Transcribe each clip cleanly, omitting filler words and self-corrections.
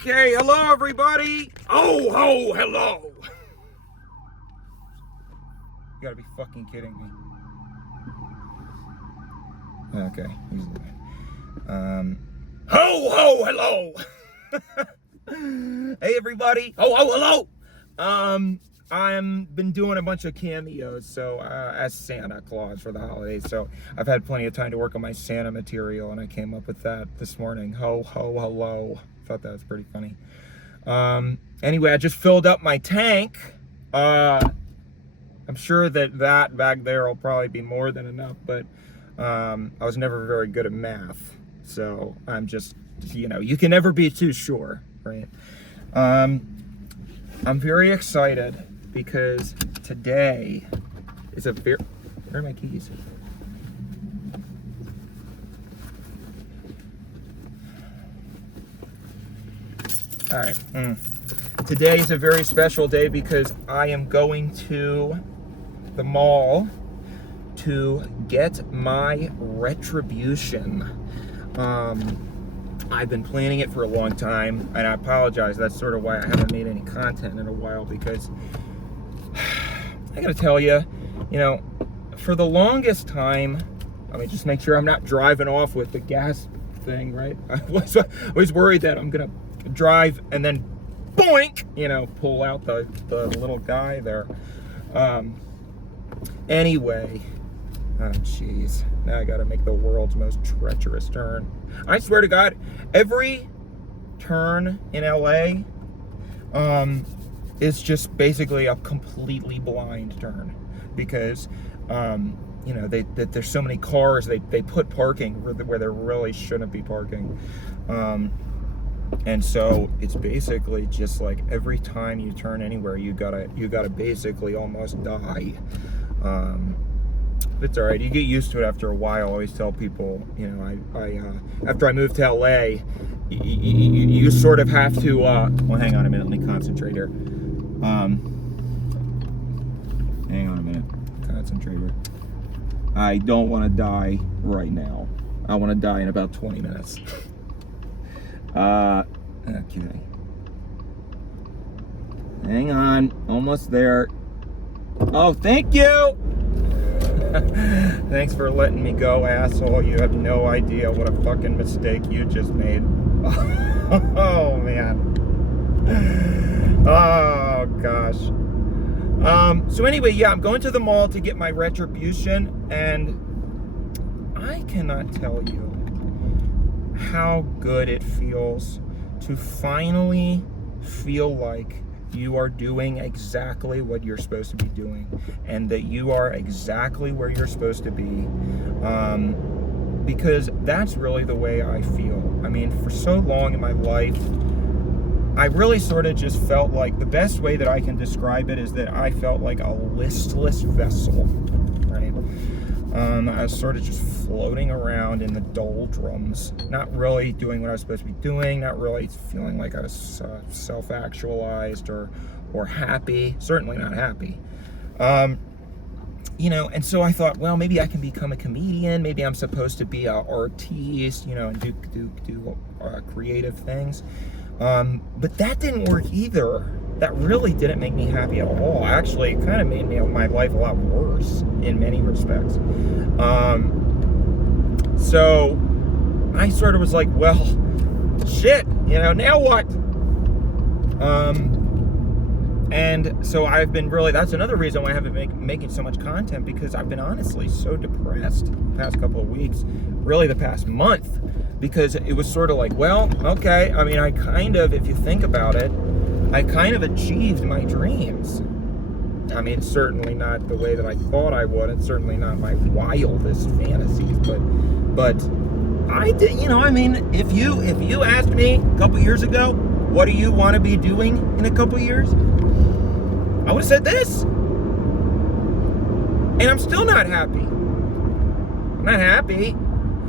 Okay, hello everybody. Oh, ho, hello. You gotta be fucking kidding me. Okay, he's ho, ho, hello. Hey everybody. Ho, ho, hello. I've been doing a bunch of cameos, so as Santa Claus for the holidays. So I've had plenty of time to work on my Santa material, and I came up with that this morning. Ho, ho, hello. Thought that was pretty funny. Anyway, I just filled up my tank. I'm sure that back there will probably be more than enough, but I was never very good at math, so I'm just, you can never be too sure, right? I'm very excited because today is where are my keys? All right. Today is a very special day because I am going to the mall to get my retribution. I've been planning it for a long time, and I apologize. That's sort of why I haven't made any content in a while, because I gotta tell you, for the longest time, let me just make sure I'm not driving off with the gas thing, right? I was worried that I'm gonna drive and then boink, pull out the little guy there. Anyway, oh jeez, now I gotta make the world's most treacherous turn. I swear to God, every turn in LA is just basically a completely blind turn, because there's so many cars, they put parking where there really shouldn't be parking. And so it's basically just like every time you turn anywhere, you gotta basically almost die. But it's all right. You get used to it after a while. I always tell people, after I moved to LA, you sort of have to. Well, hang on a minute. Let me concentrate here. Hang on a minute. Concentrate here. I don't want to die right now. I want to die in about 20 minutes. Okay. Hang on. Almost there. Oh, thank you! Thanks for letting me go, asshole. You have no idea what a fucking mistake you just made. Oh, man. Oh, gosh. So anyway, yeah, I'm going to the mall to get my retribution, and I cannot tell you how good it feels to finally feel like you are doing exactly what you're supposed to be doing, and that you are exactly where you're supposed to be, because that's really the way I feel. I mean, for so long in my life, I really sort of just felt like, the best way that I can describe it is that I felt like a listless vessel, right? I was sort of just floating around in the doldrums, not really doing what I was supposed to be doing, not really feeling like I was self-actualized or happy, certainly not happy. And so I thought, well, maybe I can become a comedian, maybe I'm supposed to be an artiste, and do creative things. But that didn't work either. That really didn't make me happy at all. Actually, it kind of made my life a lot worse in many respects. So I sort of was like, well, shit, now what? And so I've been that's another reason why I haven't been making so much content, because I've been honestly so depressed the past couple of weeks, really the past month, because it was sort of like, well, okay, I mean, if you think about it, I kind of achieved my dreams. I mean, certainly not the way that I thought I would. It's certainly not my wildest fantasies, but I did, if you asked me a couple years ago, what do you want to be doing in a couple years? I would have said this. And I'm still not happy. I'm not happy.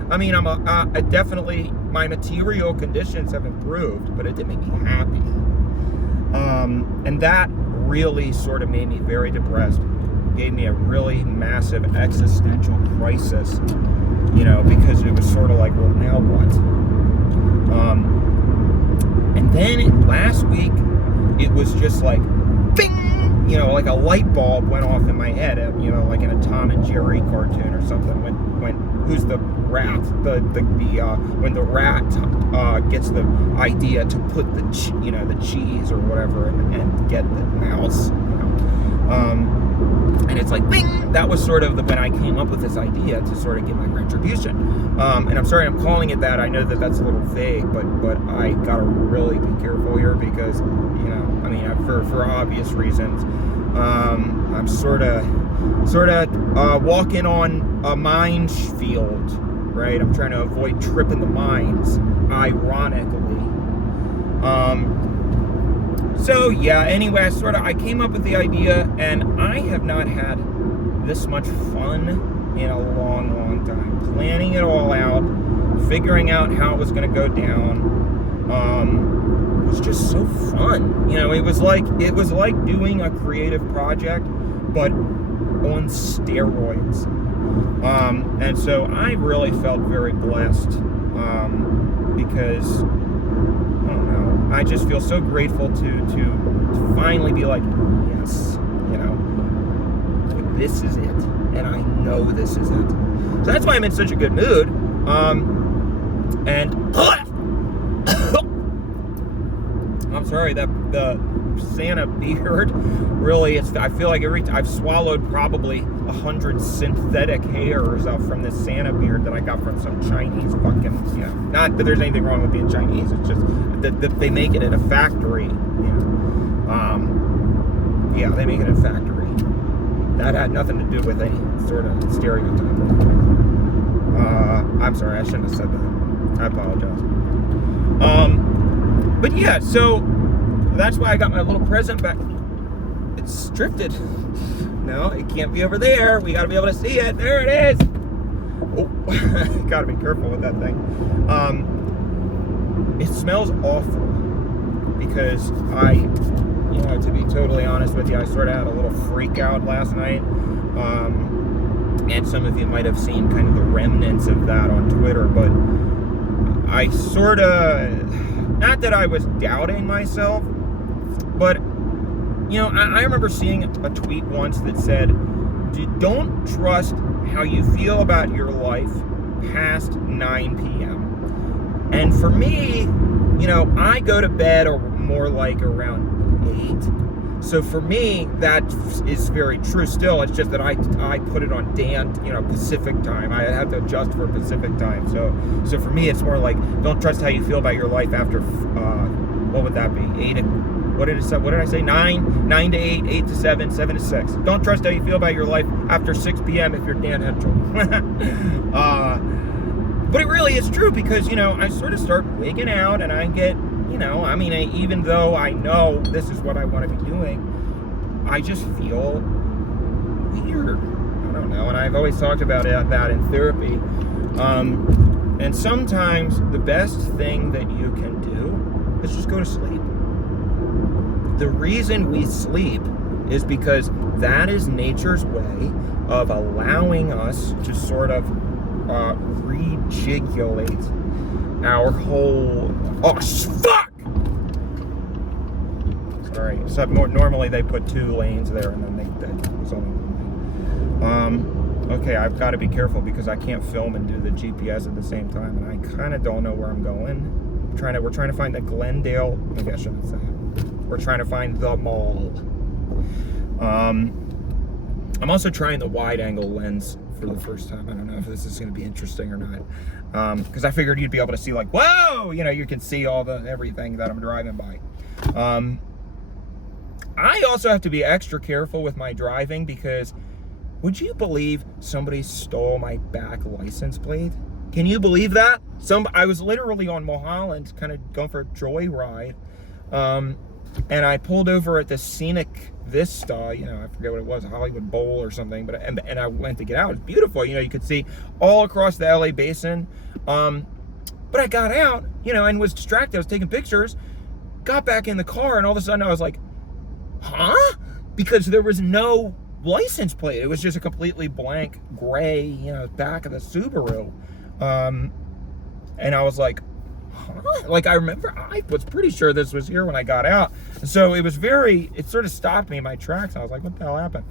I mean, I definitely, my material conditions have improved, but it didn't make me happy. And that really sort of made me very depressed, gave me a really massive existential crisis, because it was sort of like, well, now what? And then last week, it was just like, bing! You know, like a light bulb went off in my head, you know, like in a Tom and Jerry cartoon or something. When who's the rat? When the rat gets the idea to put the cheese or whatever and get the mouse, and it's like, bing! That was sort of when I came up with this idea to sort of give my retribution. And I'm sorry I'm calling it that. I know that that's a little vague, but I gotta really be careful here because, you know, I mean, for obvious reasons, I'm sort of walking on a minefield, right? I'm trying to avoid tripping the mines, ironically. So yeah, anyway, I came up with the idea, and I have not had this much fun in a long, long time. Planning it all out, figuring out how it was going to go down, was just so fun. You know, it was like doing a creative project, but on steroids. And so I really felt very blessed, because I don't know, I just feel so grateful to finally be like, yes, you know, this is it, and I know this is it. So that's why I'm in such a good mood. And I'm sorry that the Santa beard really, I feel like I've swallowed probably 100 synthetic hairs from this Santa beard that I got from some Chinese fucking, you know, not that there's anything wrong with being Chinese, it's just that they make it in a factory, you know. Yeah, they make it in a factory. That had nothing to do with any sort of stereotype. I'm sorry, I shouldn't have said that. I apologize. But yeah, so that's why I got my little present back. It's drifted. No, it can't be over there. We got to be able to see it. There it is. Oh, got to be careful with that thing. It smells awful because you know, to be totally honest with you, I sort of had a little freak out last night. And some of you might have seen kind of the remnants of that on Twitter, but I sort of, not that I was doubting myself, but, you know, I remember seeing a tweet once that said, don't trust how you feel about your life past 9 p.m. And for me, you know, I go to bed or more like around 8. So for me, that is very true still. It's just that I put it on Pacific time. I have to adjust for Pacific time. So for me, it's more like, don't trust how you feel about your life after, what would that be? 8. What did I say? 9 to 8, 8 to 7, 7 to 6. Don't trust how you feel about your life after 6 p.m. if you're Dan Henschel. But it really is true because, you know, I sort of start wigging out and I get, you know, I mean, even though I know this is what I want to be doing, I just feel weird. I don't know. And I've always talked about that in therapy. And sometimes the best thing that you can do is just go to sleep. The reason we sleep is because that is nature's way of allowing us to sort of rejigulate our whole... Oh, fuck! Sorry. So normally they put 2 lanes there, and then that was only 1 lane. Okay, I've got to be careful because I can't film and do the GPS at the same time, and I kind of don't know where I'm going. We're trying to find the Glendale... Maybe I shouldn't say it. We're trying to find the mall. I'm also trying the wide-angle lens for the first time. I don't know if this is going to be interesting or not. Because I figured you'd be able to see, like, whoa! You know, you can see all everything that I'm driving by. I also have to be extra careful with my driving because would you believe somebody stole my back license plate? Can you believe that? I was literally on Mulholland, kind of going for a joyride. And I pulled over at the Scenic Vista, you know, I forget what it was, Hollywood Bowl or something, but and I went to get out. It's beautiful, you know, you could see all across the LA basin. But I got out, you know, and was distracted. I was taking pictures, got back in the car, and all of a sudden I was like, huh? Because there was no license plate. It was just a completely blank gray, you know, back of the Subaru. And I was like, huh? Like, I remember I was pretty sure this was here when I got out. So it sort of stopped me in my tracks. I was like, what the hell happened?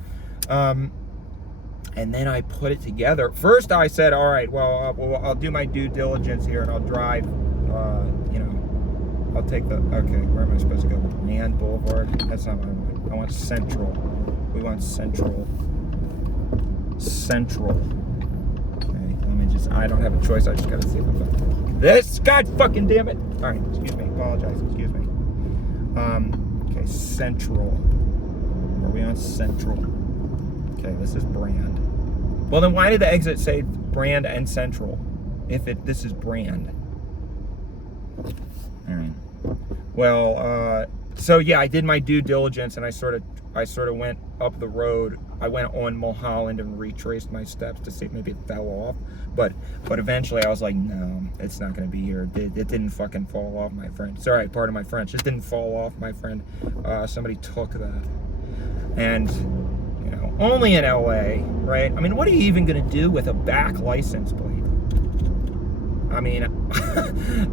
And then I put it together. First I said, all right, well, I'll do my due diligence here and I'll drive, I'll take okay, where am I supposed to go? Brand Boulevard? That's not what I want. I want Central. We want Central. Okay, let me I don't have a choice. I just gotta see if I'm going this. God fucking damn it. All right, excuse me. Apologize. Excuse me. Okay, Central. Are we on Central? Okay, this is Brand. Well, then why did the exit say Brand and Central if this is Brand? All right. Well, so yeah, I did my due diligence and I sort of went up the road. I went on Mulholland and retraced my steps to see if maybe it fell off. But eventually I was like, no, it's not going to be here. It didn't fucking fall off, my friend. Sorry, pardon my French. It didn't fall off, my friend. Somebody took that. And, only in LA, right? I mean, what are you even going to do with a back license plate? I mean,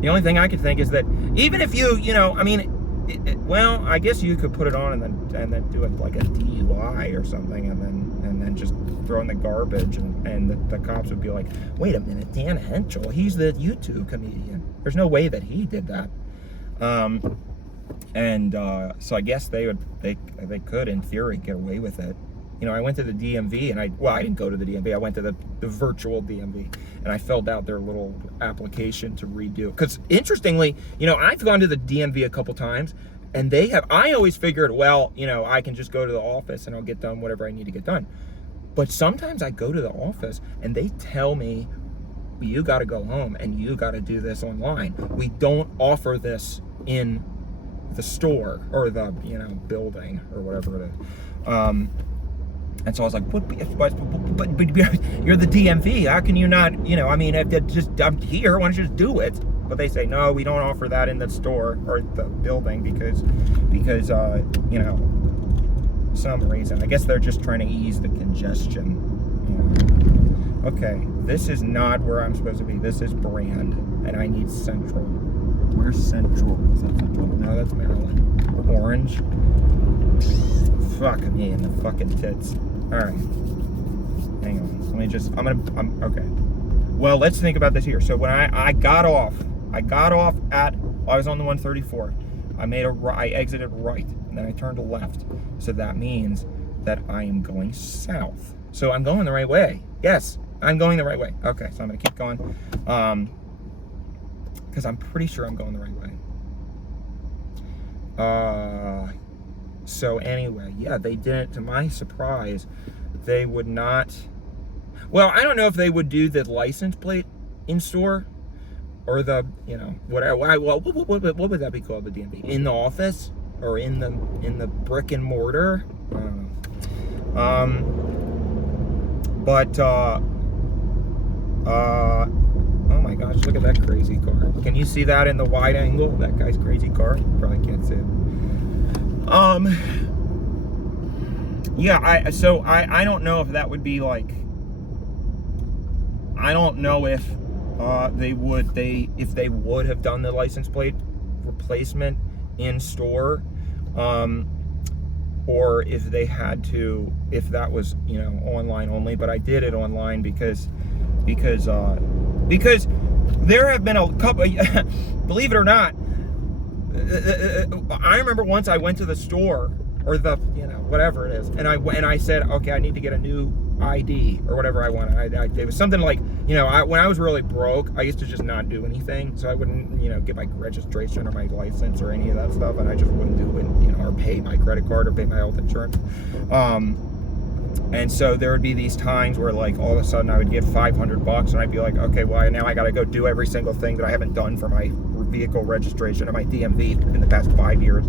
the only thing I could think is that even if well, I guess you could put it on and then do it like a DUI or something, and then just throw in the garbage, and the cops would be like, wait a minute, Dan Henschel, he's the YouTube comedian. There's no way that he did that. So I guess they could, in theory, get away with it. I went to the DMV and I didn't go to the DMV. I went to the virtual DMV and I filled out their little application to redo. Because interestingly, I've gone to the DMV a couple times and I always figured, well, I can just go to the office and I'll get done whatever I need to get done. But sometimes I go to the office and they tell me, you got to go home and you got to do this online. We don't offer this in the store or the, building or whatever it is. And so I was like, but you're the DMV. How can you not, if I'm here, why don't you just do it? But they say, no, we don't offer that in the store or the building because some reason. I guess they're just trying to ease the congestion. Okay, this is not where I'm supposed to be. This is Brand, and I need Central. Where's Central? Is that Central? No, that's Maryland. Orange. Fuck me in the fucking tits. Alright. Hang on. Okay. Well, let's think about this here. So when I got off I was on the 134. I exited right, and then I turned left. So that means that I am going south. So I'm going the right way. Yes, I'm going the right way. Okay, so I'm gonna keep going. Because I'm pretty sure I'm going the right way. So anyway, yeah, they didn't, to my surprise, they would not, well, I don't know if they would do the license plate in store or the, whatever, what would that be called, the DMV? In the office or in the brick and mortar? I don't know. Oh my gosh, look at that crazy car. Can you see that in the wide angle? That guy's crazy car? Probably can't see it. Yeah, I don't know if that would be like, I don't know if they would have done the license plate replacement in store, or if they had to, if that was, online only. But I did it online because there have been a couple, believe it or not, I remember once I went to the store or the, whatever it is, and I said, okay, I need to get a new ID or whatever I wanted. It was something like, when I was really broke, I used to just not do anything, so I wouldn't, get my registration or my license or any of that stuff, and I just wouldn't do it, or pay my credit card or pay my health insurance. And so there would be these times where, like, all of a sudden I would get $500 and I'd be like, okay, well, now I got to go do every single thing that I haven't done for my vehicle registration or my DMV in the past 5 years,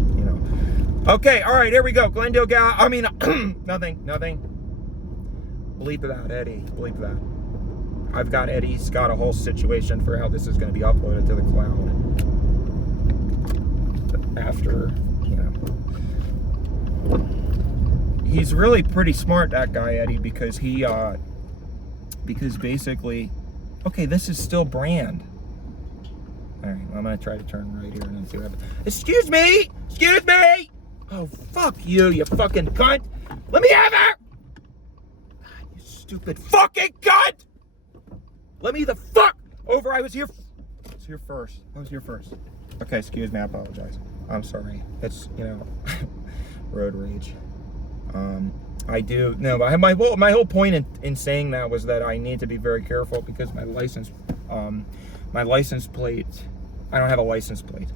Okay, all right, here we go. Glendale Gal. I mean, nothing. Bleep that, Eddie. Bleep that. I've got Eddie's got a whole situation for how this is going to be uploaded to the cloud. After, he's really pretty smart, that guy, Eddie, because because basically, okay, this is still Brand. All right, well, I'm gonna try to turn right here and then see what happens. Excuse me! Excuse me! Oh, fuck you, you fucking cunt! Let me have her! God, you stupid fucking cunt! Let me the fuck over. I was here first. Okay, excuse me, I apologize. I'm sorry. It's, road rage. I do, no, but my whole point in saying that was that I need to be very careful because my license plate, I don't have a license plate.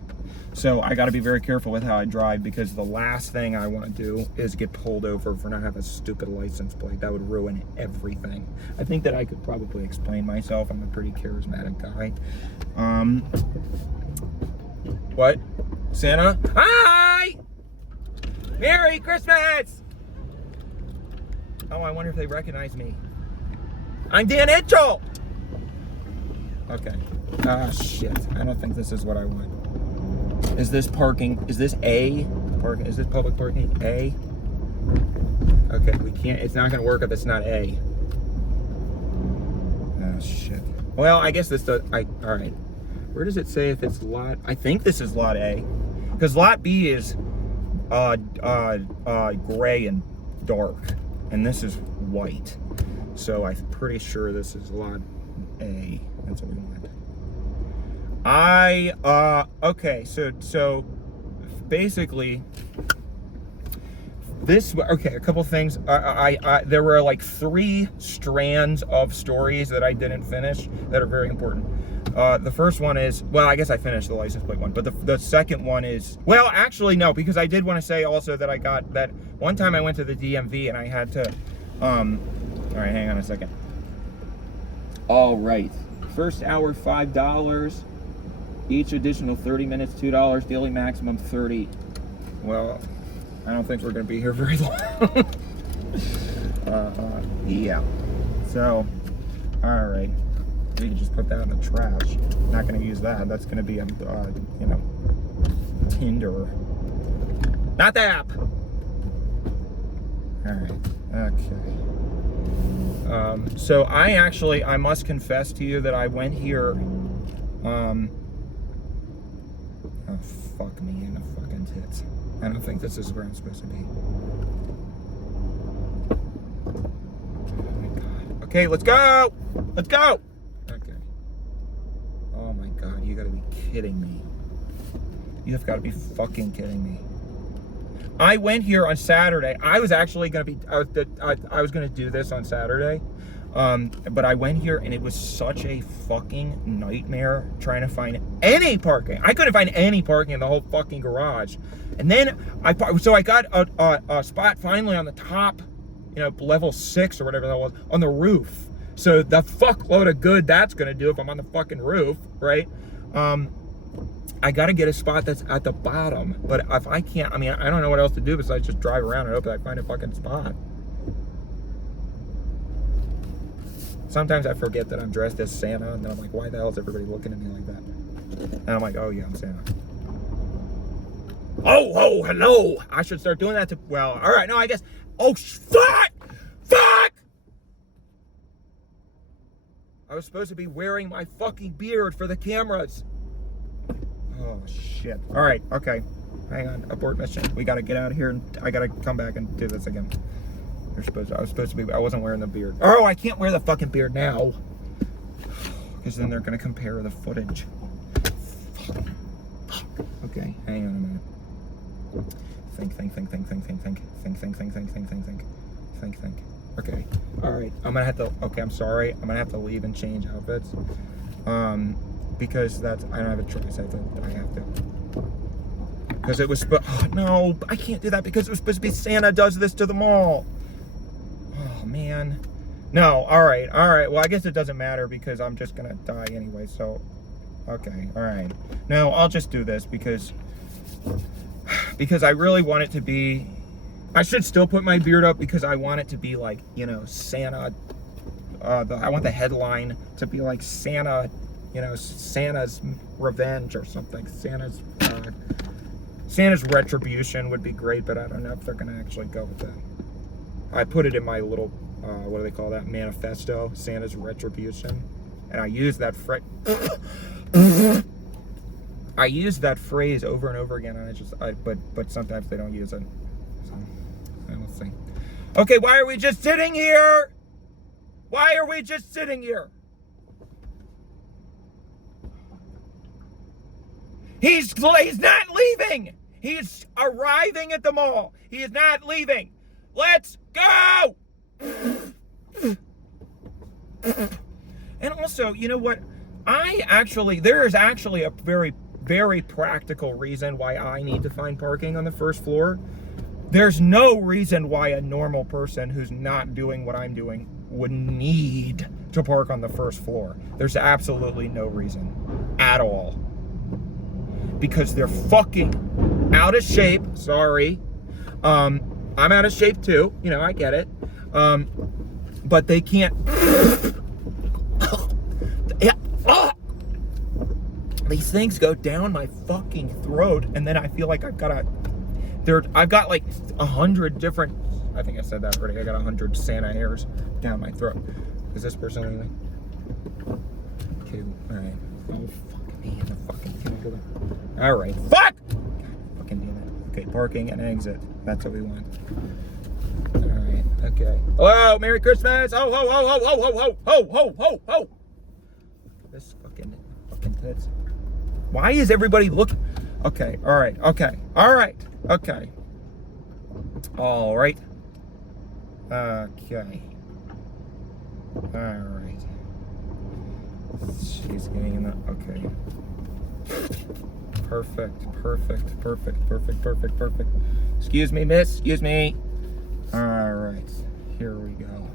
So I got to be very careful with how I drive because the last thing I want to do is get pulled over for not having a stupid license plate. That would ruin everything. I think that I could probably explain myself. I'm a pretty charismatic guy. What? Santa? Hi! Merry Christmas! Oh, I wonder if they recognize me. I'm Dan Hitchell! Okay. Ah, shit. I don't think this is what I want. Is this parking? Is this A? Parking? Is this public parking? A? Okay, we can't. It's not going to work if it's not A. Oh, shit. Well, I guess this does. All right. Where does it say if it's lot? I think this is lot A. Because lot B is gray and dark. And this is white. So I'm pretty sure this is lot A. That's what we want. Okay, so basically this, okay, a couple things. There were like 3 strands of stories that I didn't finish that are very important. The first one is, well, I guess I finished the license plate one, but the second one is, well, actually no, because I did want to say also that I got that one time I went to the DMV and I had to, all right, hang on a second. All right, first hour $5, each additional 30 minutes $2, daily maximum 30. Well, I don't think we're gonna be here very long. Yeah, so, all right. We can just put that in the trash. Not gonna use that. That's gonna be a, Tinder. Not the app. All right. Okay. So I must confess to you that I went here. Oh, fuck me in the fucking tits. I don't think this is where I'm supposed to be. Oh my god. Okay, let's go. Let's go. Oh my god, you gotta be kidding me. You have gotta be fucking kidding me. I went here on Saturday. I was actually gonna be, I was gonna do this on Saturday. But I went here and it was such a fucking nightmare trying to find any parking. I couldn't find any parking in the whole fucking garage. And then I got a spot finally on the top, level 6 or whatever that was, on the roof. So the fuckload of good that's gonna do if I'm on the fucking roof, right? I gotta get a spot that's at the bottom. But if I can't, I don't know what else to do besides just drive around and hope that I find a fucking spot. Sometimes I forget that I'm dressed as Santa, and then I'm like, why the hell is everybody looking at me like that? And I'm like, oh yeah, I'm Santa. Oh, hello! I should start doing that well, all right, no, I guess, oh, fuck! I was supposed to be wearing my fucking beard for the cameras. Oh, shit. All right, okay. Hang on, abort mission. We gotta get out of here, and I gotta come back and do this again. I wasn't wearing the beard. Oh, I can't wear the fucking beard now. Because then they're gonna compare the footage. Fuck. Okay, hang on a minute. Think. Okay, all right, I'm sorry. I'm gonna have to leave and change outfits. Because I don't have a choice. I have to. Because it was, no, I can't do that because it was supposed to be Santa does this to them all. Oh, man. No, all right. Well, I guess it doesn't matter because I'm just going to die anyway. So, okay, all right. No, I'll just do this because I really want it to be, I should still put my beard up because I want it to be like, Santa. I want the headline to be like Santa, Santa's revenge or something. Santa's retribution would be great, but I don't know if they're going to actually go with that. I put it in my little, what do they call that, manifesto, Santa's retribution. And I use that I use that phrase over and over again, and but sometimes they don't use it. So, let's see. Okay, why are we just sitting here? Why are we just sitting here? He's not leaving. He's arriving at the mall. He is not leaving. Let's go. And also, you know what? There is actually a very, very practical reason why I need to find parking on the first floor. There's no reason why a normal person who's not doing what I'm doing would need to park on the first floor. There's absolutely no reason at all. Because they're fucking out of shape. Sorry. I'm out of shape too. You know, I get it. But they can't. These things go down my fucking throat, and then I feel like I've got like 100 different. I think I said that already. I got 100 Santa hairs down my throat. Is this person leaving? Okay, all right. Oh fuck me in the fucking thing. All right, fuck. Fucking damn it. Okay, parking and exit. That's what we want. All right. Okay. Hello, Merry Christmas. Ho ho ho ho ho ho ho ho ho ho ho. This fucking tits. Why is everybody looking? Okay. All right. Okay. All right. Okay. All right. Okay. All right. She's getting in the. Okay. Perfect. Excuse me, miss. Excuse me. All right. Here we go.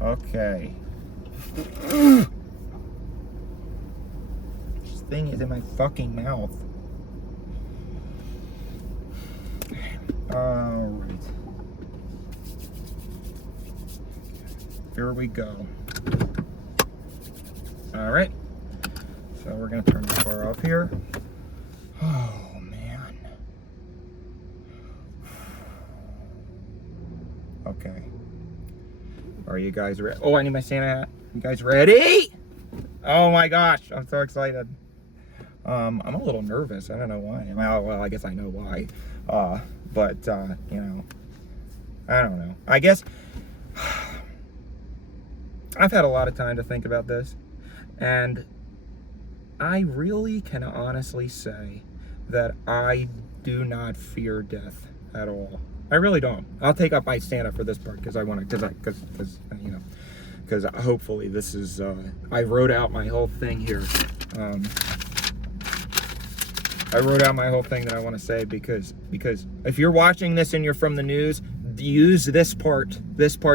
Okay. This thing is in my fucking mouth. All right. Here we go. All right. So we're gonna turn the car off here. Oh man. Okay. Are you guys ready? Oh, I need my Santa hat. You guys ready? Oh my gosh, I'm so excited. I'm a little nervous. I don't know why. Well, I guess I know why. But you know, I don't know. I guess I've had a lot of time to think about this, and I really can honestly say that I do not fear death at all. I really don't. I'll take up my Santa for this part because I want to, because you know, because hopefully this is. I wrote out my whole thing here. I wrote out my whole thing that I want to say because if you're watching this and you're from the news, use this part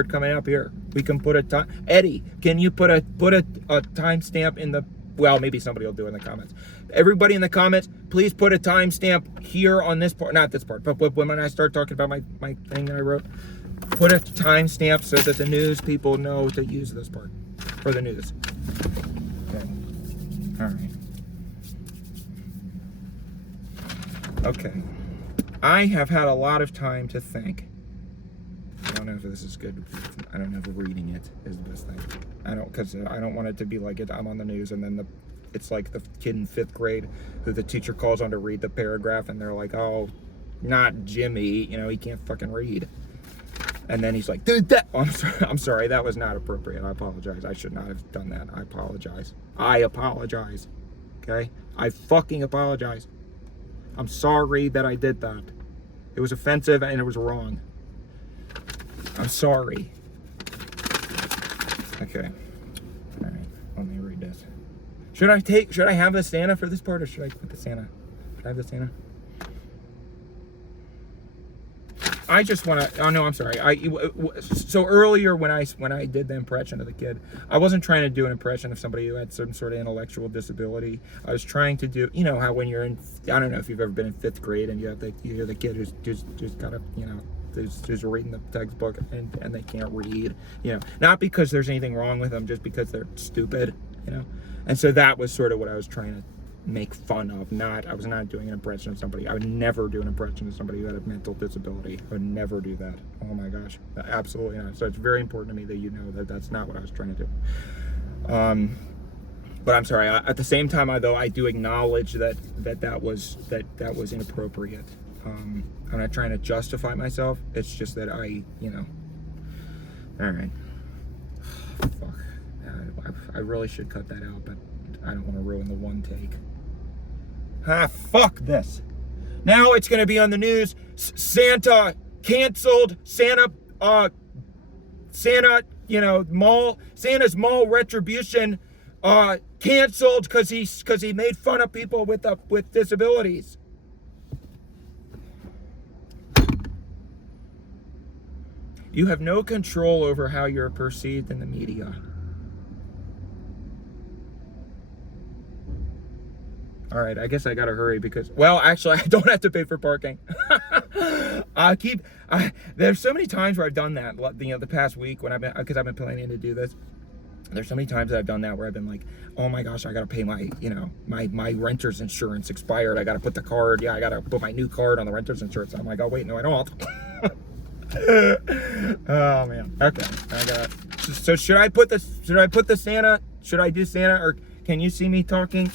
coming up here. We can put a time. Eddie, can you put a timestamp in the? Well, maybe somebody will do it in the comments. Everybody in the comments, please put a timestamp here on this part. Not this part, but when I start talking about my thing that I wrote, put a timestamp so that the news people know to use this part for the news. Okay. All right. Okay. I have had a lot of time to think. I don't know if this is good. I don't know if reading it is the best thing. Because I don't want it to be like I'm on the news and then it's like the kid in 5th grade who the teacher calls on to read the paragraph and they're like, oh, not Jimmy, you know, he can't fucking read. And then he's like, dude, I'm sorry, that was not appropriate. I apologize. I should not have done that. I apologize. Okay? I fucking apologize. I'm sorry that I did that. It was offensive and it was wrong. I'm sorry. Okay. All right. Let me read this. Should I have the Santa for this part or should I put the Santa? Should I have the Santa? I just want to. Oh no, I'm sorry. So earlier when I did the impression of the kid, I wasn't trying to do an impression of somebody who had some sort of intellectual disability. I was trying to do, you know, how when you're in, I don't know if you've ever been in 5th grade and you hear the kid who's just kind of, you know, who's reading the textbook and they can't read, you know, not because there's anything wrong with them, just because they're stupid, you know. And so that was sort of what I was trying to make fun of. I was not doing an impression of somebody. I would never do an impression of somebody who had a mental disability. I would never do that. Oh my gosh, absolutely not. So it's very important to me that you know that that's not what I was trying to do. But I'm sorry. At the same time, I do acknowledge that was inappropriate. I'm not trying to justify myself. It's just that all right. Fuck. I really should cut that out, but I don't want to ruin the one take. Fuck this. Now it's going to be on the news. Santa canceled. Santa's mall retribution canceled because he made fun of people with disabilities. You have no control over how you're perceived in the media. All right, I guess I gotta hurry because, well, actually, I don't have to pay for parking. There's so many times where I've done that, the past week because I've been planning to do this. There's so many times that I've done that where I've been like, oh my gosh, I gotta pay my renter's insurance expired. I gotta put I gotta put my new card on the renter's insurance. I'm like, oh wait, no, I don't. Oh man. Okay. So should I put the Santa? Should I do Santa, or can you see me talking?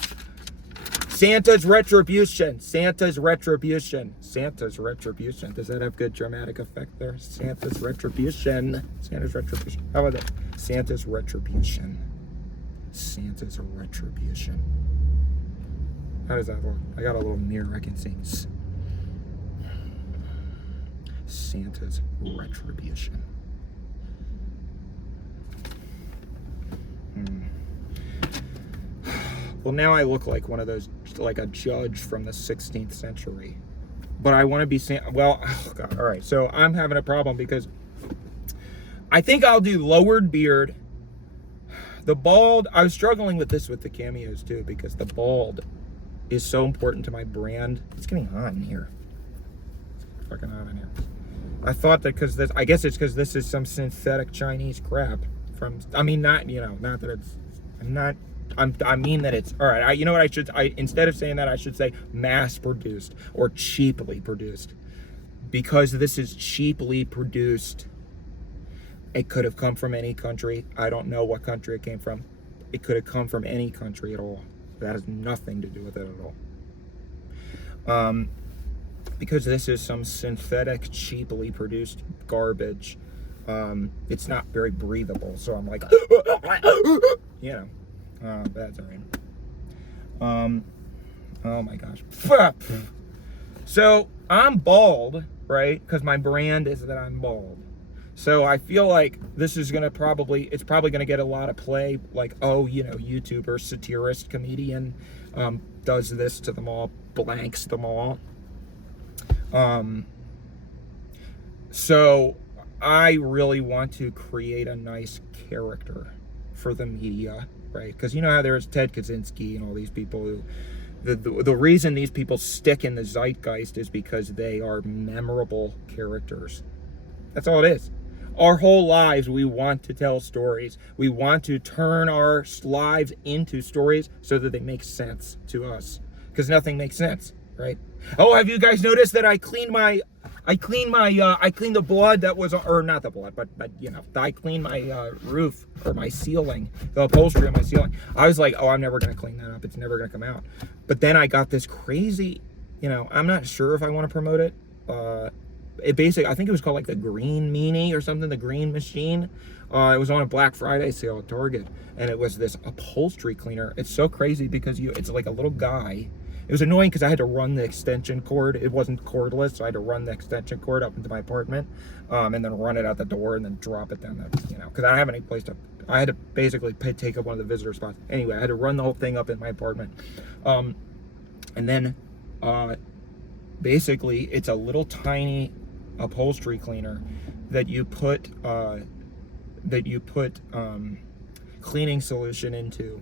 Santa's retribution. Santa's retribution. Santa's retribution. Does that have good dramatic effect there? Santa's retribution. Santa's retribution. How about that? Santa's retribution. Santa's retribution. How does that look? I got a little mirror I can see. Santa's retribution. Well, now I look like one of those, like a judge from the 16th century. But I want to be well, oh God, all right. So I'm having a problem because I think I'll do lowered beard. The bald, I was struggling with this with the cameos too, because the bald is so important to my brand. It's getting hot in here. It's fucking hot in here. I thought that because this, I guess it's because this is some synthetic Chinese crap from, I mean, not that it's, I mean that it's, all right, you know what instead of saying that, I should say mass produced or cheaply produced. Because this is cheaply produced, it could have come from any country. I don't know what country it came from. It could have come from any country at all. That has nothing to do with it at all. Because this is some synthetic, cheaply produced garbage, it's not very breathable. So I'm like, that's all right. Oh my gosh. So I'm bald, right? Because my brand is that I'm bald. So I feel like this is it's probably gonna get a lot of play. Like, YouTuber, satirist, comedian, does this to them all, blanks them all. So I really want to create a nice character for the media, right? Because you know how there's Ted Kaczynski and all these people who, the reason these people stick in the zeitgeist is because they are memorable characters. That's all it is. Our whole lives, we want to tell stories. We want to turn our lives into stories so that they make sense to us. Because nothing makes sense, right? Oh, have you guys noticed that I cleaned the blood that was, or not the blood, but I cleaned my roof or my ceiling, the upholstery on my ceiling. I was like, oh, I'm never gonna clean that up. It's never gonna come out. But then I got this crazy, I'm not sure if I want to promote it. It basically, I think it was called like the Green Meanie or something, the Green Machine. It was on a Black Friday sale at Target, and it was this upholstery cleaner. It's so crazy because it's like a little guy. It was annoying because I had to run the extension cord. It wasn't cordless, so I had to run the extension cord up into my apartment, and then run it out the door and then drop it down because I don't have any place to. I had to basically take up one of the visitor spots. Anyway, I had to run the whole thing up in my apartment, and then basically it's a little tiny upholstery cleaner that you put cleaning susolution into,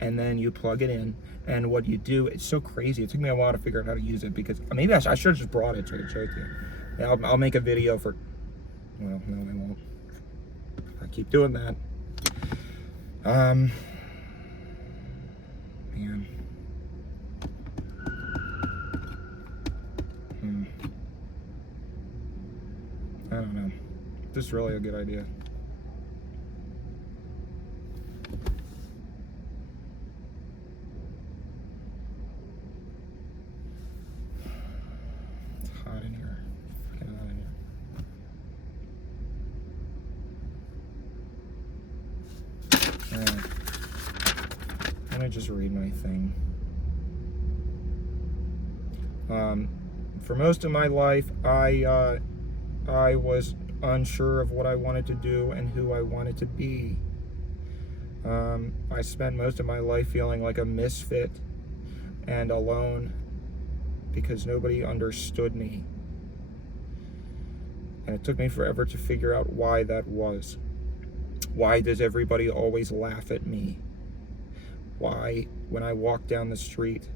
and then you plug it in. And what you do, it's so crazy. It took me a while to figure out how to use it because maybe I should have just brought it to show it to you. Yeah, I'll make a video for. Well, no, I won't. I keep doing that. Man. I don't know. This is really a good idea. gonna just read my thing. For most of my life, I was unsure of what I wanted to do and who I wanted to be. I spent most of my life feeling like a misfit and alone because nobody understood me. And it took me forever to figure out why that was. Why does everybody always laugh at me? Why, when I walk down the street,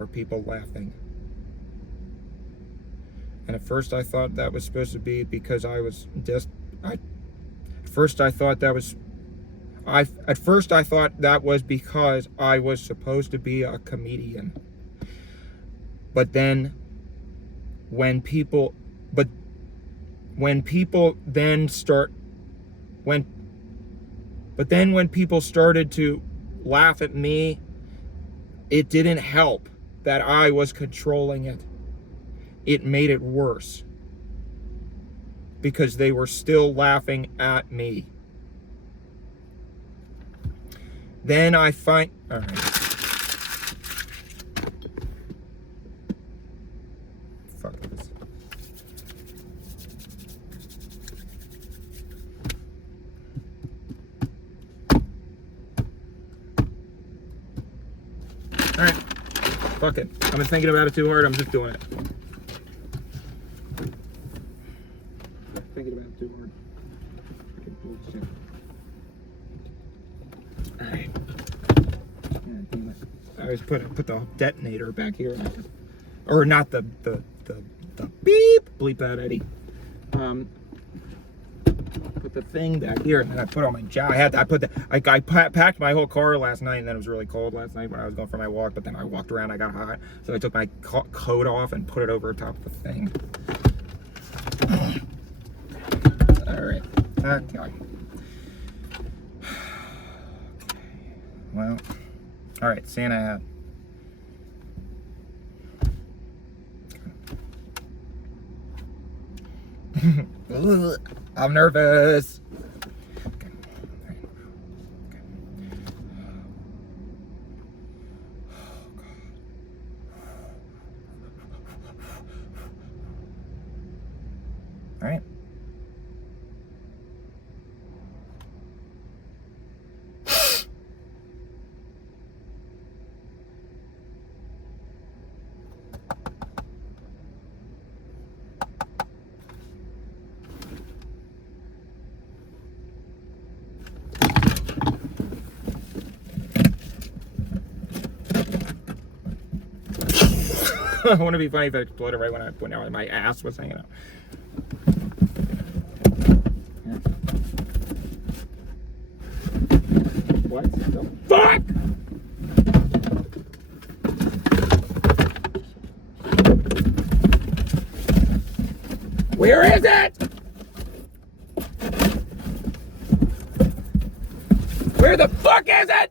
are people laughing? And at first I thought that was supposed to be because I was at first I thought that was because I was supposed to be a comedian. But then when people started to laugh at me, it didn't help that I was controlling it. It made it worse because they were still laughing at me. Then I find, all right. Fuck this. All right, fuck it. I've been thinking about it too hard. I'm just doing it. Thinking about it too hard. Fucking bullshit. All right. God damn it. I always put the detonator back here, or not the beep. Bleep that, Eddie. Put the thing back here, and then I put on my jacket. I packed my whole car last night, and then it was really cold last night when I was going for my walk. But then I walked around, I got hot, so I took my coat off and put it over top of the thing. All right. Okay. Well. All right. Santa hat. I'm nervous. Okay. Okay. Oh, God. All right. Wouldn't it be funny if it exploded right when my ass was hanging out? What the fuck? Where is it? Where the fuck is it?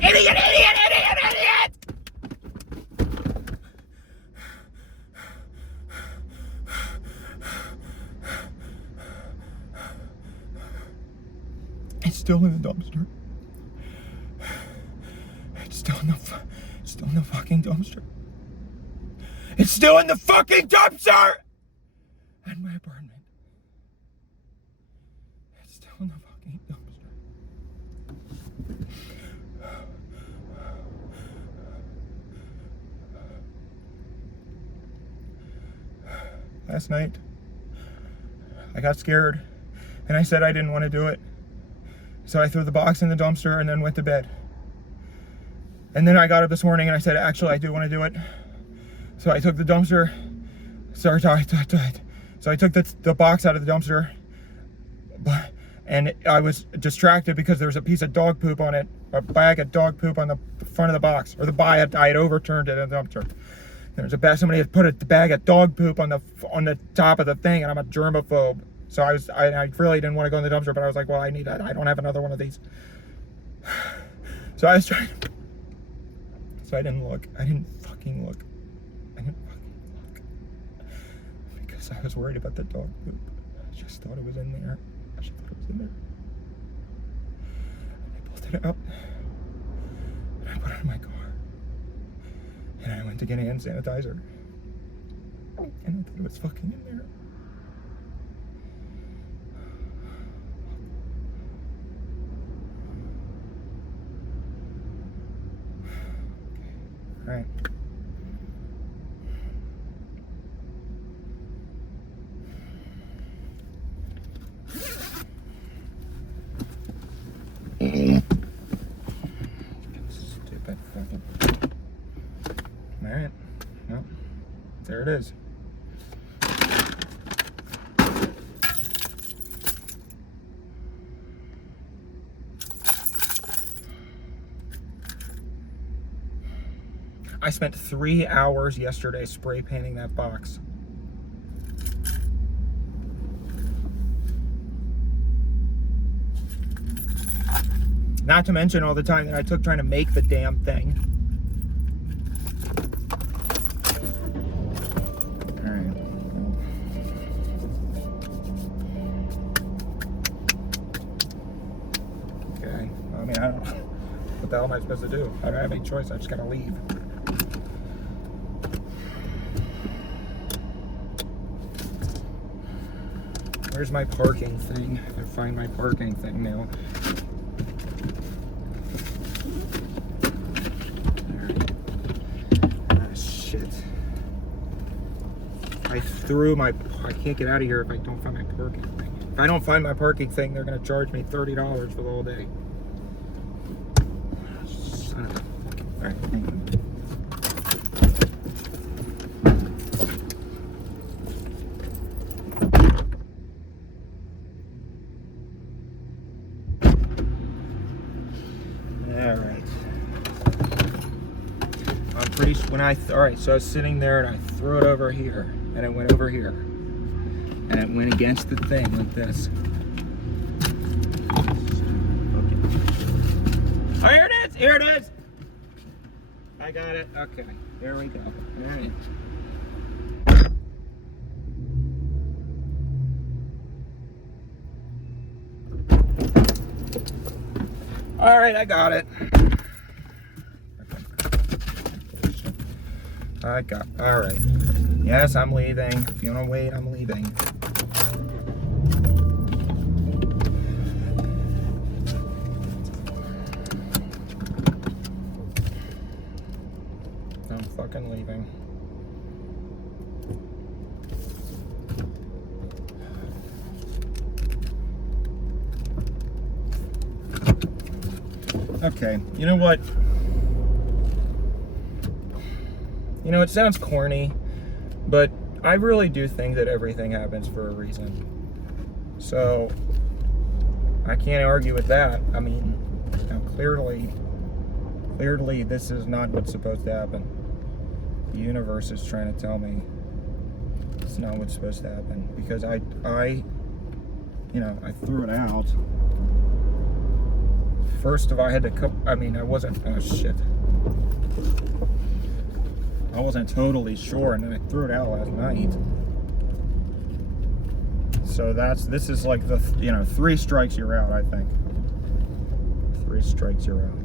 Idiot! It's still in the dumpster. It's still in the fucking dumpster. It's still in the fucking dumpster! At my apartment. It's still in the fucking dumpster. Last night, I got scared, and I said I didn't want to do it. So I threw the box in the dumpster and then went to bed. And then I got up this morning and I said, actually, I do want to do it. So I took the dumpster. So I took the box out of the dumpster, and I was distracted because there was a piece of dog poop on it, a bag of dog poop on the front of the box, or I had overturned it in the dumpster. There's somebody had put a bag of dog poop on the top of the thing, and I'm a germaphobe. So I really didn't want to go in the dumpster, but I was like, well, I don't have another one of these. So I was trying. So I didn't look. I didn't fucking look. Because I was worried about the dog poop. I just thought it was in there. I just thought it was in there. And I pulled it out. And I put it in my car. And I went to get hand sanitizer. And I thought it was fucking in there. All right. Stupid fucking. All right. Well, there it is. I spent 3 hours yesterday spray painting that box. Not to mention all the time that I took trying to make the damn thing. All right. Okay. I mean, I don't know. What the hell am I supposed to do? I don't have any choice. I just gotta leave. Where's my parking thing? I gotta find my parking thing now. Ah, shit. I can't get out of here if I don't find my parking thing. If I don't find my parking thing, they're gonna charge me $30 for the whole day. Son of a fucking... All right, hang on. All right, so I was sitting there and I threw it over here, and it went over here, and it went against the thing like this. Oh, here it is! Here it is! I got it. Okay, there we go. All right. All right, I got it. All right. Yes, I'm leaving. If you want to wait, I'm leaving. I'm fucking leaving. Okay, you know what? You know, it sounds corny, but I really do think that everything happens for a reason. So, I can't argue with that. I mean, now clearly this is not what's supposed to happen. The universe is trying to tell me it's not what's supposed to happen. Because I threw it out. First of all, I had to I wasn't, oh shit. I wasn't totally sure, and then I threw it out last night. So this is like the, 3 strikes you're out, I think. 3 strikes you're out.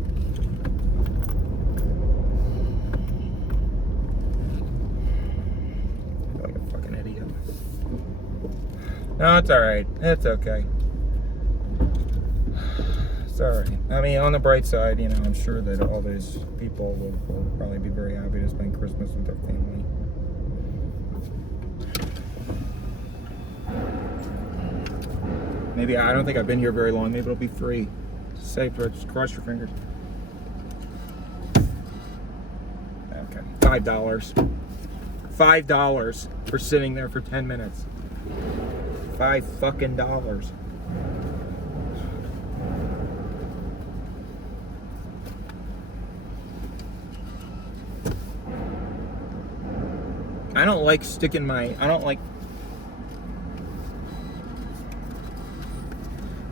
I feel like a fucking idiot. No, it's alright. It's okay. It's alright. I mean, on the bright side, I'm sure that all those people will probably be very happy to spend Christmas with their family. Maybe, I don't think I've been here very long. Maybe it'll be free. Safe, just cross your fingers. Okay, $5. $5 for sitting there for 10 minutes. $5 fucking dollars. I don't like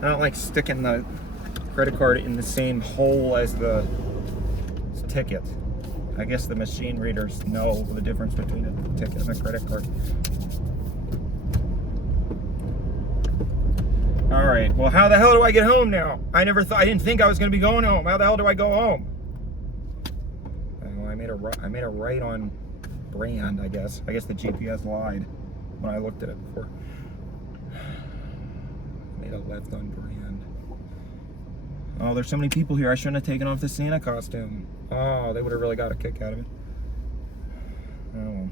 I don't like sticking the credit card in the same hole as the ticket. I guess the machine readers know the difference between a ticket and a credit card. All right. Well, how the hell do I get home now? I didn't think I was going to be going home. How the hell do I go home? Well, I made a right on Brand, I guess. I guess the GPS lied when I looked at it before. Made a left on Brand. Oh, there's so many people here. I shouldn't have taken off the Santa costume. Oh, they would have really got a kick out of it. Oh.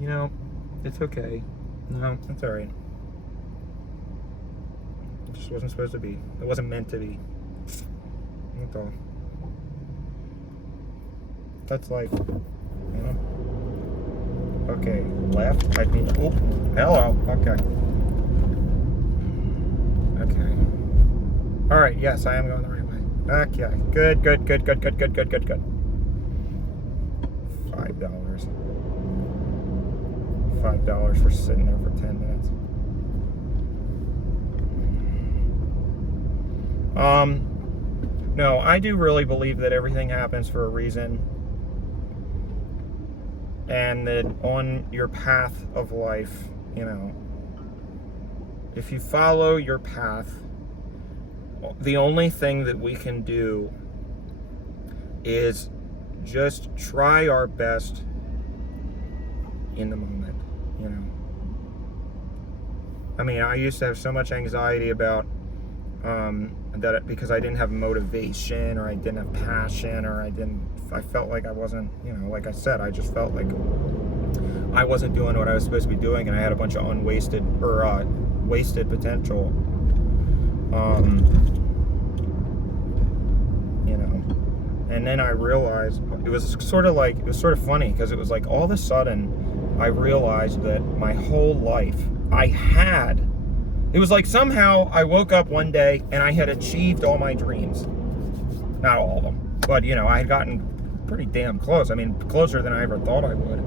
You know, it's okay. No, that's all right. It just wasn't supposed to be. It wasn't meant to be. That's all. That's life, you know? Okay, left. I mean, oh, hello. Okay. Okay. All right, yes, I am going the right way. Okay, good. $5 for sitting there for 10 minutes. No, I do really believe that everything happens for a reason, and that on your path of life, you know, if you follow your path, the only thing that we can do is just try our best in the moment, you know. I mean, I used to have so much anxiety about that because I didn't have motivation, or I didn't have passion, or I felt like I wasn't, you know, like I said, I just felt like I wasn't doing what I was supposed to be doing, and I had a bunch of wasted potential. You know, and then I realized it was sort of funny, because it was like all of a sudden I realized that my whole life it was like somehow I woke up one day and I had achieved all my dreams. Not all of them, but you know, I had gotten pretty damn close. I mean, closer than I ever thought I would.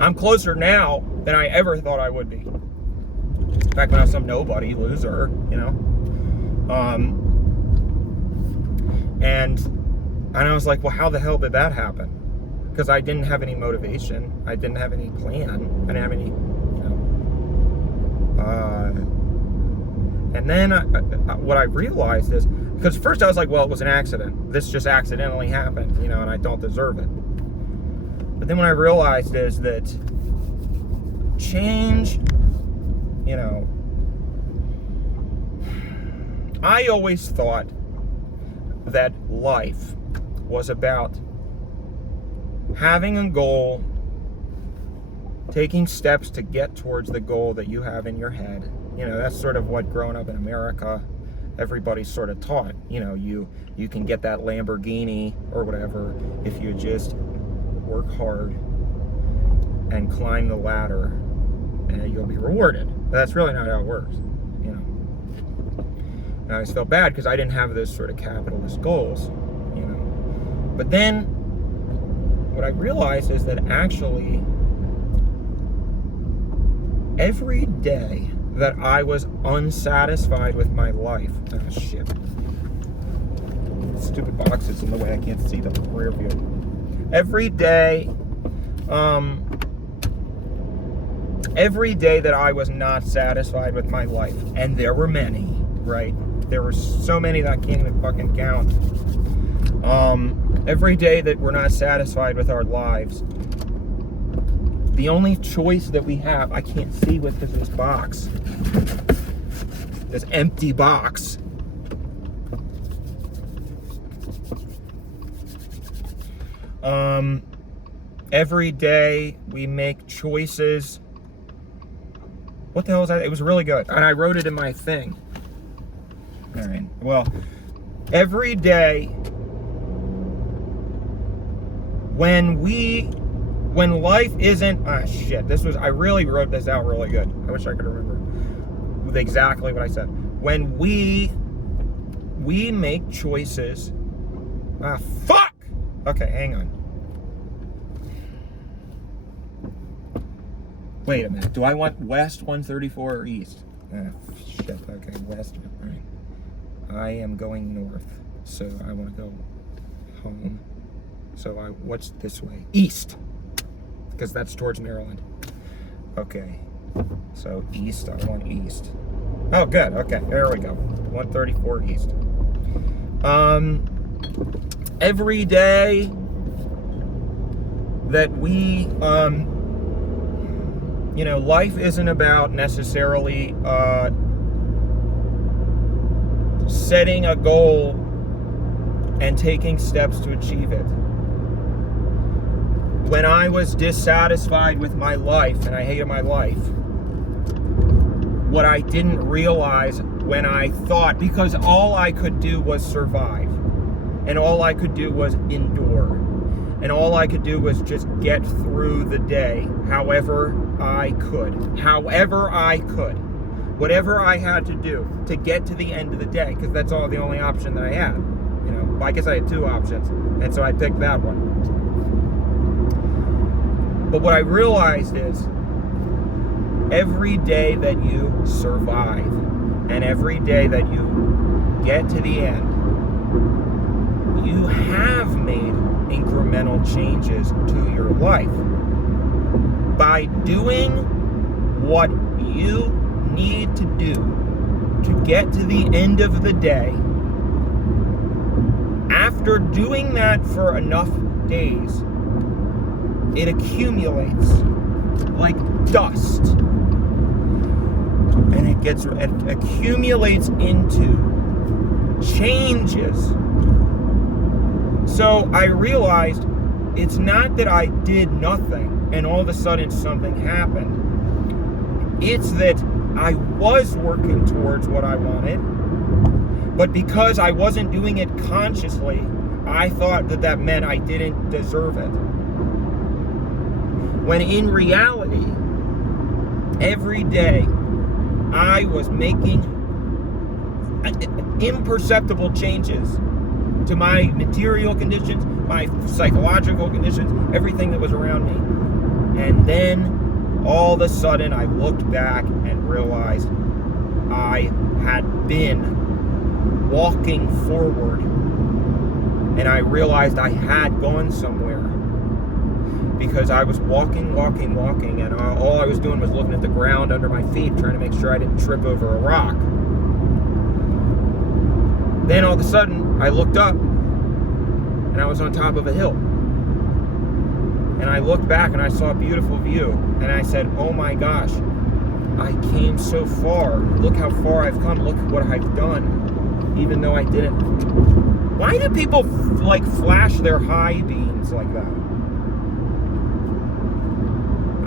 I'm closer now than I ever thought I would be. Back when I was some nobody, loser, you know. And I was like, well, how the hell did that happen? Because I didn't have any motivation. I didn't have any plan. I didn't have any, you know. And then what I realized is, because first I was like, well, it was an accident. This just accidentally happened, you know, and I don't deserve it. But then what I realized is that change, you know, I always thought that life was about having a goal, taking steps to get towards the goal that you have in your head. You know, that's sort of what growing up in America, everybody's sort of taught. You know, you can get that Lamborghini or whatever if you just work hard and climb the ladder, and you'll be rewarded. But that's really not how it works, you know. And I always felt bad because I didn't have those sort of capitalist goals, you know. But then what I realized is that actually every day that I was unsatisfied with my life, oh shit, stupid boxes in the way, I can't see the rear view. Every day that I was not satisfied with my life, and there were many, right? There were so many that I can't even fucking count. Every day that we're not satisfied with our lives, the only choice that we have, I can't see with this box, this empty box. Every day we make choices. What the hell is that? It was really good, and I wrote it in my thing. All right. Well, every day when life isn't, I really wrote this out really good. I wish I could remember with exactly what I said. When we make choices, fuck! Okay, hang on. Wait a minute. Do I want west 134 or east? Shit. Okay, west. All right. I am going north, so I want to go home. So what's this way? East, because that's towards Maryland. Okay. So east. I want east. Oh, good. Okay, there we go. 134 east. Every day that we, life isn't about necessarily setting a goal and taking steps to achieve it. When I was dissatisfied with my life and I hated my life, what I didn't realize when I thought, because all I could do was survive, and all I could do was endure, and all I could do was just get through the day however I could, whatever I had to do to get to the end of the day, because that's the only option that I had. I guess I had two options, and so I picked that one. But what I realized is, every day that you survive and every day that you get to the end, you have made incremental changes to your life. By doing what you need to do to get to the end of the day, after doing that for enough days, it accumulates like dust. And it accumulates into changes. So I realized it's not that I did nothing and all of a sudden something happened. It's that I was working towards what I wanted, but because I wasn't doing it consciously, I thought that meant I didn't deserve it. When in reality, every day I was making imperceptible changes to my material conditions, my psychological conditions, everything that was around me. And then all of a sudden I looked back and realized I had been walking forward, and I realized I had gone somewhere, because I was walking, and all I was doing was looking at the ground under my feet, trying to make sure I didn't trip over a rock. Then all of a sudden, I looked up, and I was on top of a hill. And I looked back, and I saw a beautiful view, and I said, oh my gosh, I came so far. Look how far I've come. Look what I've done, even though I didn't. Why do people flash their high beams like that?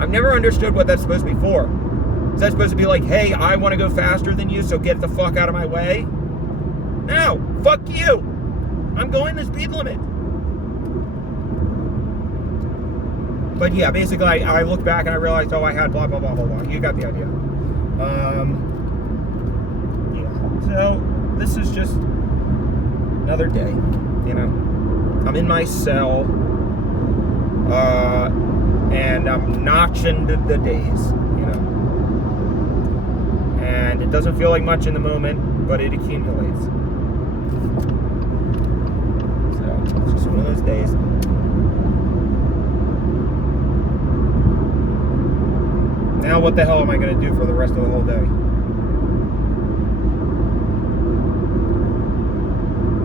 I've never understood what that's supposed to be for. Is that supposed to be like, hey, I want to go faster than you, so get the fuck out of my way? No, fuck you. I'm going the speed limit. But yeah, basically, I looked back and I realized, oh, I had blah, blah, blah, blah, blah. You got the idea. Yeah. So this is just another day, I'm in my cell, and I'm notching the days, And it doesn't feel like much in the moment, but it accumulates. So it's just one of those days. Now what the hell am I going to do for the rest of the whole day?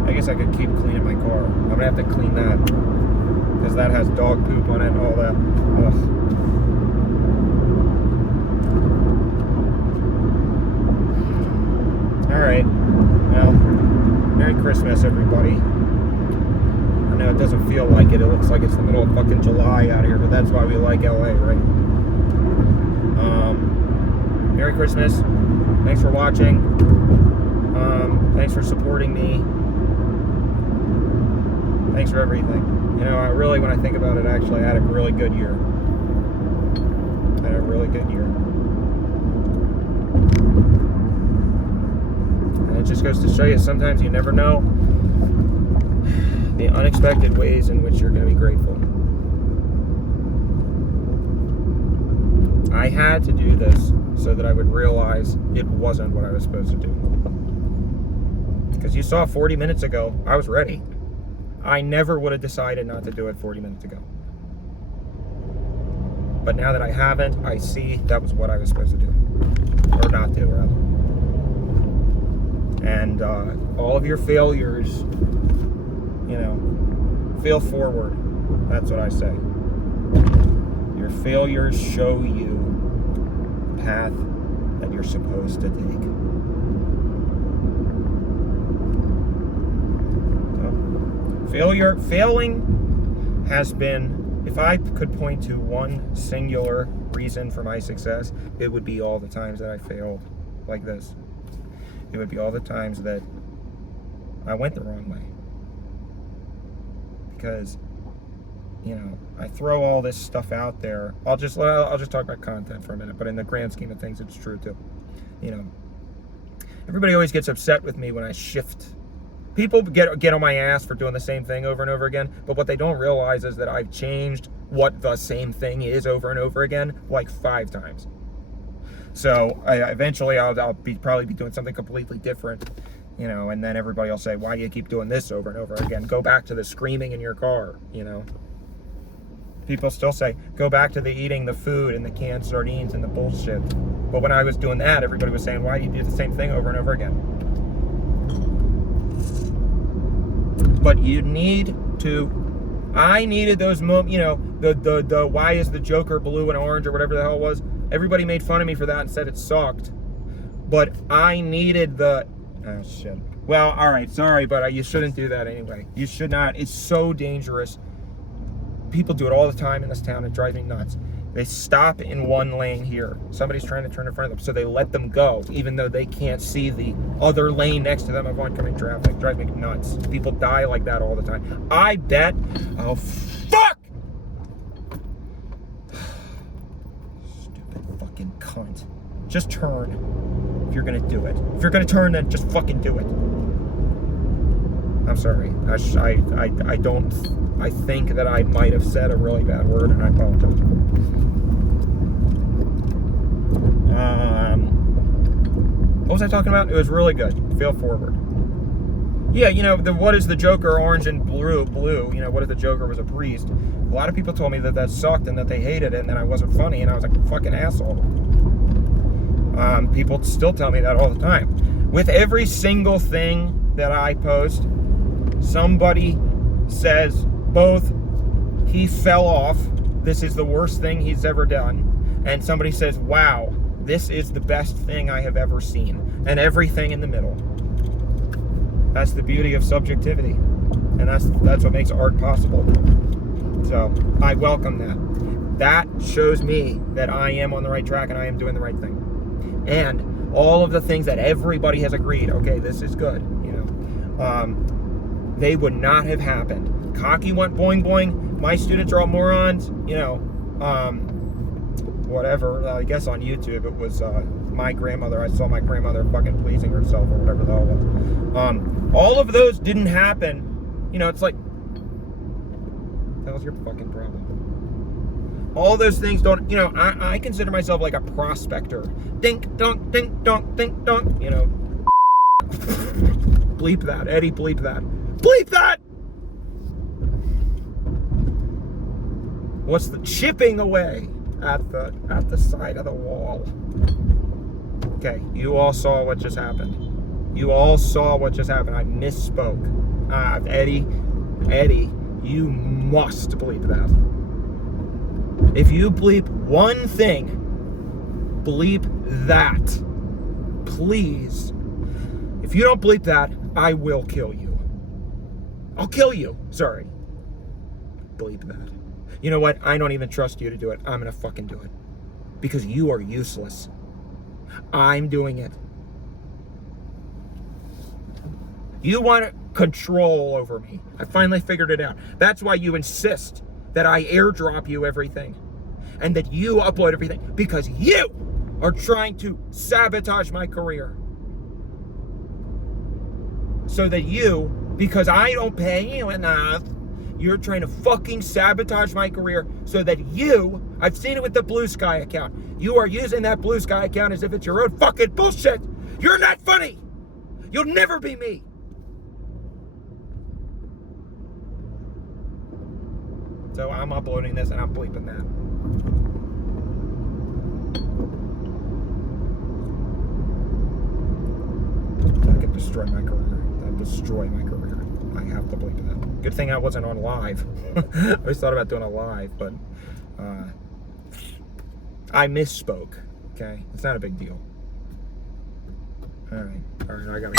I guess I could keep cleaning my car. I'm going to have to clean that, because that has dog poop on it and all that. Ugh. Alright. Well, Merry Christmas, everybody. I know it doesn't feel like it. It looks like it's the middle of fucking July out here, but that's why we like LA, right? Merry Christmas. Thanks for watching. Thanks for supporting me. Thanks for everything. I really, when I think about it, actually, I had a really good year. And it just goes to show you, sometimes you never know the unexpected ways in which you're going to be grateful. I had to do this so that I would realize it wasn't what I was supposed to do. Because you saw 40 minutes ago, I was ready. I never would have decided not to do it 40 minutes ago. But now that I haven't, I see that was what I was supposed to do. Or not do, rather. And all of your failures, fail forward. That's what I say. Your failures show you the path that you're supposed to take. Failing has been, if I could point to one singular reason for my success, it would be all the times that I failed like this. It would be all the times that I went the wrong way. Because, I throw all this stuff out there. I'll just talk about content for a minute, but in the grand scheme of things, it's true too. Everybody always gets upset with me when I shift. People get on my ass for doing the same thing over and over again, but what they don't realize is that I've changed what the same thing is over and over again like 5 times. So eventually I'll probably be doing something completely different, and then everybody will say, why do you keep doing this over and over again? Go back to the screaming in your car, People still say, go back to the eating the food and the canned sardines and the bullshit. But when I was doing that, everybody was saying, why do you do the same thing over and over again? But you need to, I needed those moments, the why is the Joker blue and orange or whatever the hell it was. Everybody made fun of me for that and said it sucked. But I needed the, oh shit. Well, all right, sorry, but you shouldn't do that anyway. You should not. It's so dangerous. People do it all the time in this town. It drives me nuts. They stop in one lane here. Somebody's trying to turn in front of them, so they let them go, even though they can't see the other lane next to them of oncoming traffic. Drives me nuts. People die like that all the time. I bet. Oh, fuck! Stupid fucking cunt. Just turn if you're gonna do it. If you're gonna turn, then just fucking do it. I'm sorry. I think that I might have said a really bad word, and I apologize. What was I talking about? It was really good. Fail forward. Yeah, what is the Joker orange and blue? What if the Joker was a priest? A lot of people told me that sucked and that they hated it and that I wasn't funny, and I was like a fucking asshole. People still tell me that all the time. With every single thing that I post, somebody says both he fell off, this is the worst thing he's ever done, and somebody says, wow, this is the best thing I have ever seen, and everything in the middle. That's the beauty of subjectivity, and that's what makes art possible. So I welcome that. That shows me that I am on the right track and I am doing the right thing. And all of the things that everybody has agreed, okay, this is good, they would not have happened. Cocky went boing boing. My students are all morons. Whatever. I guess on YouTube it was my grandmother. I saw my grandmother fucking pleasing herself or whatever the hell it was. All of those didn't happen. It's like, that was your fucking problem. All those things don't. I consider myself like a prospector. Dink dunk, dink dunk, dink dunk. Bleep that, Eddie. Bleep that. Bleep that. What's the chipping away at the side of the wall? Okay, you all saw what just happened. I misspoke. Eddie, you must bleep that. If you bleep one thing, bleep that. Please. If you don't bleep that, I will kill you. I'll kill you. Sorry. Bleep that. You know what? I don't even trust you to do it. I'm gonna fucking do it. Because you are useless. I'm doing it. You want control over me. I finally figured it out. That's why you insist that I airdrop you everything. And that you upload everything. Because you are trying to sabotage my career. So that you, because I don't pay you enough, You're trying to fucking sabotage my career so that I've seen it with the Blue Sky account. You are using that Blue Sky account as if it's your own fucking bullshit. You're not funny. You'll never be me. So I'm uploading this and I'm bleeping that. That could destroy my career. That destroy my career. I have to bleep that. Good thing I wasn't on live. I always thought about doing a live, but I misspoke. Okay, it's not a big deal. All right, I gotta.